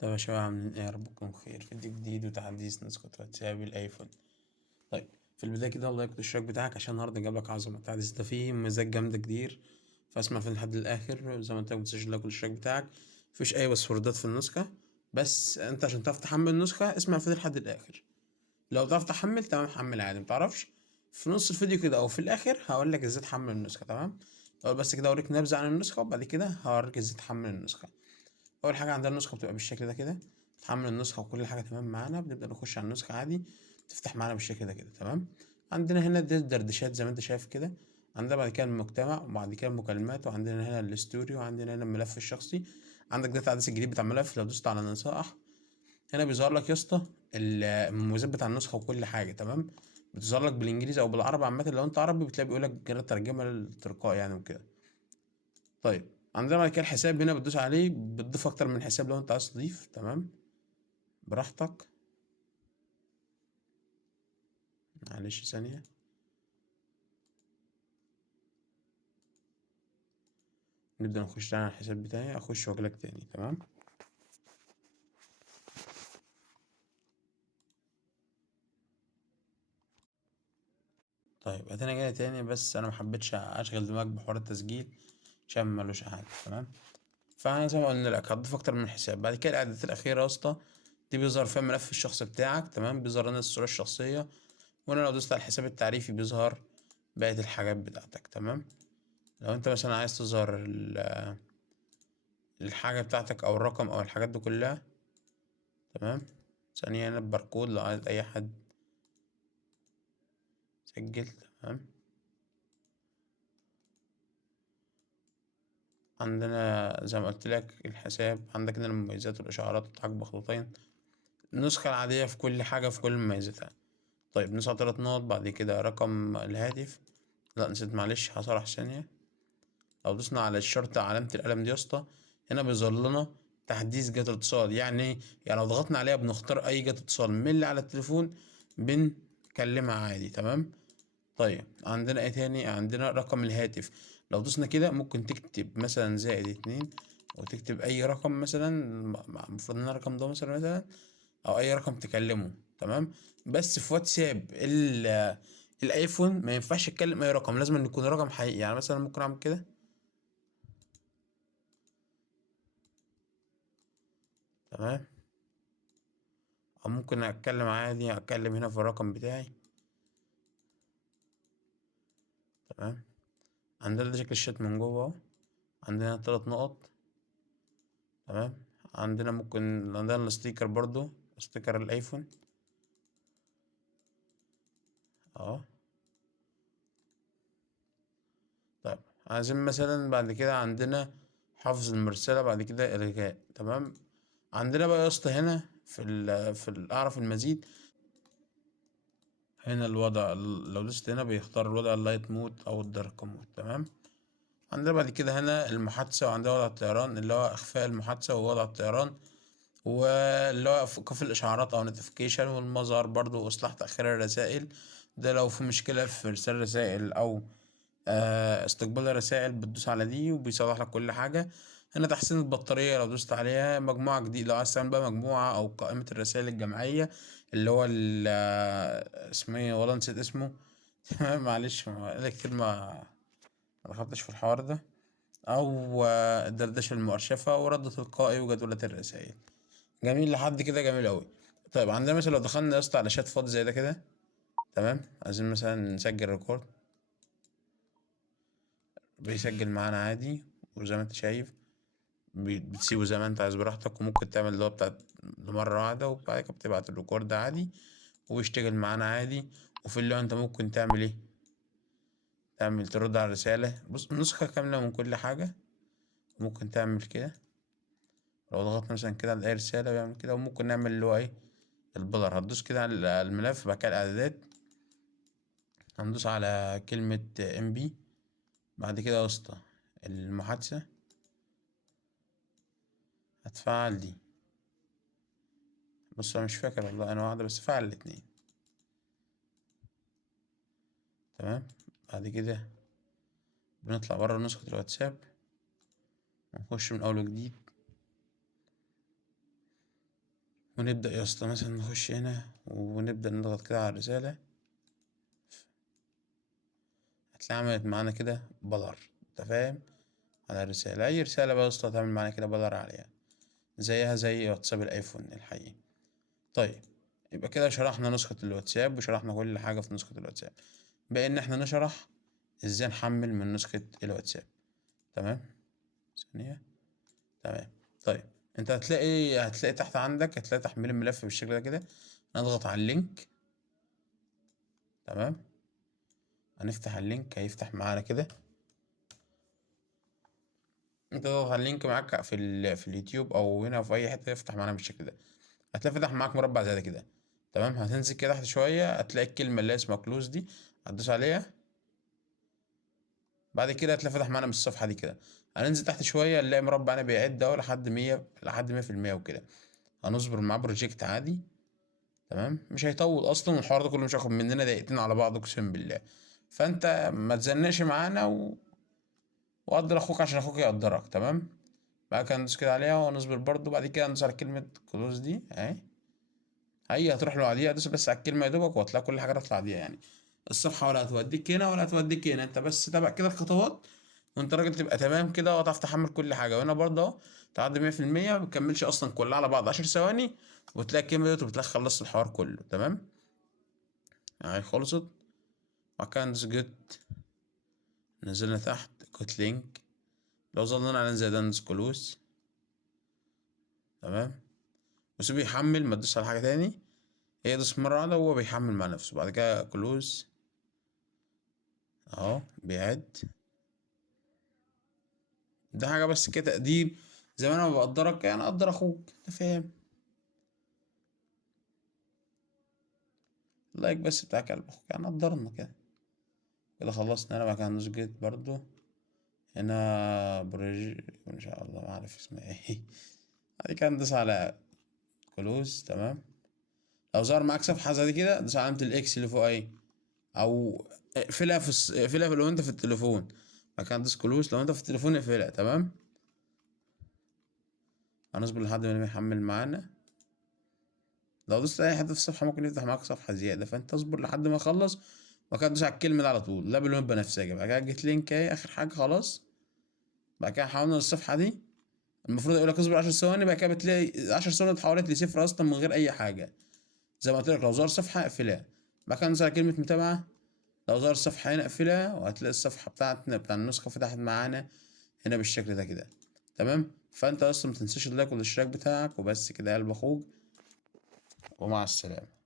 طيب يا شباب عاملين ايه؟ يا رب تكونوا بخير. فيديو جديد وتحديث نسخة واتساب الايفون. طيب، في البداية كده لايك الاشتراك بتاعك عشان النهاردة جايب لك عظمة تحديث ده فيه مميزات جامدة كتير. فاسمع في لحد الآخر. زي ما قلت لك متنساش اللايك والاشتراك بتاعك. مفيش أي باسوردات في النسخة، بس أنت عشان تعرف تحمل النسخة اسمع الفيديو لحد الآخر. لو تعرف تحمل تمام، حمل عادي. متعرفش في نص الفيديو كده أو في الآخر هقول لك ازاي تحمل النسخة. تمام؟ أول بس كده أوريك نبذة عن النسخة وبعد كده هوريك ازاي تحمل النسخة. اول حاجه عندنا النسخه بتبقى بالشكل ده كده. تحمل النسخه وكل حاجه تمام معانا، بنبدا نخش على النسخه عادي. تفتح معانا بالشكل ده كده. تمام. عندنا هنا دي الدردشات زي ما انت شايف كده. عندنا بعد كده المجتمع وبعد كده المكالمات، وعندنا هنا الاستوري، وعندنا هنا الملف الشخصي. عندك ده التحديث الجديد بتاع الملف. لو دوست على نصائح هنا بيظهر لك يا اسطى المميزات بتاع النسخه وكل حاجه. تمام. بتظهر لك بالانجليزي او بالعربي. عامه لو انت عربي بتلاقي بيقول لك كده ترجمه للتلقاء يعني وكده. طيب، عندنا بعد كده الحساب هنا بتدوس عليه بتضيف اكتر من حساب لو انت عايز تضيف. تمام. براحتك. معلش ثانية. نبدأ نخش تاني على الحساب بتاعي، اخش واجيلك تاني. تمام. طيب اتانا جاي تاني، بس انا محبتش اشغل دماغك بحوار التسجيل عشان ملوش حاجة. تمام. فانا زي ما قلنا لك هتضيف اكتر من حساب. بعد كده الاعدادات الاخيرة يا اسطى دي بيظهر فيها الملف الشخصي بتاعك. تمام. بيظهر لنا الصورة الشخصية، وانا لو دوست على الحساب التعريفي بيظهر بقية الحاجات بتاعتك. تمام. لو انت مثلا عايز تظهر الحاجة بتاعتك او الرقم او الحاجات دي كلها. تمام. ثانية هنا الباركود لو عايز اي حد سجل. تمام. عندنا زي ما قلت لك الحساب، عندك هنا المميزات والإشعارات بتاعك بخطوتين. النسخة العادية في كل حاجة في كل مميزاتها. طيب نسخة 3 نقط. بعد كده رقم الهاتف. لا نسيت، معلش هصرح ثانية. لو دوسنا على الشرطة علامة القلم دي يا اسطى هنا بيظهر لنا تحديث جهة الاتصال. يعني ايه؟ يعني لو ضغطنا عليها بنختار أي جهة اتصال من اللي على التليفون بنكلمها عادي. تمام. طيب عندنا ايه تاني؟ عندنا رقم الهاتف. لو دوسنا كده ممكن تكتب مثلا -2 وتكتب اي رقم مثلا. المفروض ان الرقم ده مثلا او اي رقم تكلمه. تمام. بس في واتساب الايفون ما ينفعش تكلم اي رقم، لازم أن يكون رقم حقيقي. يعني مثلا ممكن اعمل كده. تمام. او ممكن اتكلم عادي، اتكلم هنا في الرقم بتاعي. تمام. عندنا ده شكل الشات من جوه اهو. عندنا 3 نقط. تمام. عندنا ممكن عندنا الستيكر برضو، ستيكر الايفون اهو. طيب عايزين مثلا بعد كده عندنا حفظ المرسلة، بعد كده الغاء. تمام. عندنا بقى يا اسطى هنا اعرف المزيد. هنا الوضع لو دوست هنا بيختار الوضع اللايت مود او الدارك مود. تمام. عندنا بعد كده هنا المحادثة، وعندنا وضع الطيران اللي هو اخفاء المحادثة ووضع الطيران، واللي هو إيقاف الإشعارات أو نوتيفيكيشن، والمظهر برضو وإصلاح تأخير الرسائل. ده لو في مشكلة في إرسال رسائل أو استقبال الرسائل بتدوس على دي وبيصلح لك كل حاجة. هنا تحسين البطارية لو دوست عليها. مجموعة جديدة لو عايز تعمل بقى مجموعة أو قائمة الرسائل الجماعية اللي هو اسمه ايه والله نسيت اسمه. تمام. معلش بقالي كتير ما دخلتش في الحوار ده. أو الدردشة المؤرشفة ورد تلقائي وجدولة الرسائل. جميل لحد كده، جميل أوي. طيب عندنا مثلا لو دخلنا يا اسطى على شات فاضي زي ده كده. تمام. عايزين مثلا نسجل ريكورد، بيسجل معانا عادي. وزي ما انت شايف بتسيبه زي ما انت عايز براحتك، وممكن تعمل اللي هو بتاع مرة واحدة وبعد كده بتبعت الريكورد عادي ويشتغل معانا عادي. وفي اللي هو انت ممكن تعمل ايه؟ تعمل ترد على الرسالة. بص نسخة كاملة من كل حاجة. ممكن تعمل كده لو ضغطت مثلا كده على اي رسالة بيعمل كده. وممكن نعمل اللي هو ايه؟ البلر. هتدوس كده على الملف بعد كده الاعدادات. هندوس على كلمة MB. بعد كده يا اسطى المحادثة هتفعل دي. بص انا مش فاكر والله انا واحدة، بس فعل الاتنين. تمام. بعد كده بنطلع بره نسخة الواتساب ونخش من اول وجديد. ونبدأ يا اسطى مثلا نخش هنا ونبدأ نضغط كده على الرسالة، هتلاقي عملت معانا كده بلر، انت فاهم؟ على الرسالة، أي رسالة بقى يا اسطى تعمل معانا كده بلر عليها، زيها زي واتساب الأيفون الحقيقي. طيب، يبقى كده شرحنا نسخة الواتساب وشرحنا كل حاجة في نسخة الواتساب، بقى إن احنا نشرح ازاي نحمل من نسخة الواتساب. تمام، ثانية. تمام. طيب، انت هتلاقي تحت عندك، هتلاقي تحميل الملف بالشكل ده كده، نضغط على اللينك. تمام، هنفتح اللينك هيفتح معانا كده، انت تضغط على اللينك معاك في اليوتيوب او هنا في اي حته، يفتح معانا بالشكل ده، هتلاقي فتح معاك مربع زي ده كده. تمام، هتنزل كده تحت شويه هتلاقي الكلمه اللي اسمها كلوز دي، هتدوس عليها. بعد كده هتلاقي فتح معانا من الصفحه دي كده، هننزل تحت شويه نلاقي مربع انا بيعد اهو لحد 100، لحد 100% وكده، هنصبر معاه بروجكت عادي. تمام، مش هيطول اصلا، والحوار ده كله مش هياخد مننا دقيقتين على بعض اقسم بالله. فانت ما تزنقش معانا وقدر اخوك عشان اخوك يقدرك. تمام، بعد كده ندوس كده عليها ونصبر برضو، بعد كده ندوس على كلمة كلوز دي اهي، هي هتروح لوحديها، دوس بس على الكلمة يا دوبك وهتلاقي كل حاجة راحت لوحديها يعني. الصفحة ولا هتوديك هنا ولا هتوديك هنا، انت بس تابع كده الخطوات وانت راجل تبقى تمام كده، وهتعرف تحمل كل حاجة. وهنا برضه اهو تعدي 100%، ما بتكملش اصلا كلها على بعض 10 ثواني، وتلاقي الكلمة دي وبتلاقي خلصت الحوار كله. تمام، اهي خلصت. بعد كده ندوس جيت، نزلنا تحت كوت لينك، لو ظلنا على زي ده ندوس كلوز. تمام، وسيبه يحمل، ما تدوس على حاجة تاني، هي دوس مرة واحدة وهو بيحمل مع نفسه. بعد كده كلوز اهو بيعد. ده حاجة بس كده تقدير، زي ما انا بقدرك يعني اقدر اخوك، انت فاهم؟ اللايك بس بتاع كلب اخوك يعني قدرنا كده. كده خلصنا. انا بقى كان ندوس جيت برضو، هنا ان شاء الله ما عارف اسمها ايه. بعد كده ندوس على كلوز. تمام، لو ظهر معاك صفحة زي دي كده دوس على علامة الاكس اللي فوق اهي، او اقفلها اقفلها لو انت في التليفون. بعد كده ندوس كلوز، لو انت في التليفون اقفلها. تمام، هنصبر لحد ما يحمل معانا. لو دوست اي حته في الصفحه ممكن يفتح معاك صفحه زياده، فانت اصبر لحد ما يخلص، وبعد كده تدوس على الكلمه دي على طول، لا باللون بنفسجي. بعد كده جيت لينك اهي اخر حاجه خلاص. بعد كده حولنا الصفحه دي، المفروض يقول لك اصبر 10 ثواني، بعد كده بتلاقي 10 ثواني اتحولت لصفر اصلا من غير اي حاجه. زي ما قلت لك، لو ظهر صفحه اقفلها. بعد كده ندوس على كلمه متابعه، لو ظهر الصفحه هنا اقفلها، وهتلاقي الصفحه بتاعتنا بتاع النسخه فتحت معانا هنا بالشكل ده كده. تمام، فانت اصلا متنساش اللايك والاشتراك بتاعك، وبس كده يا قلب اخوك، ومع السلامه.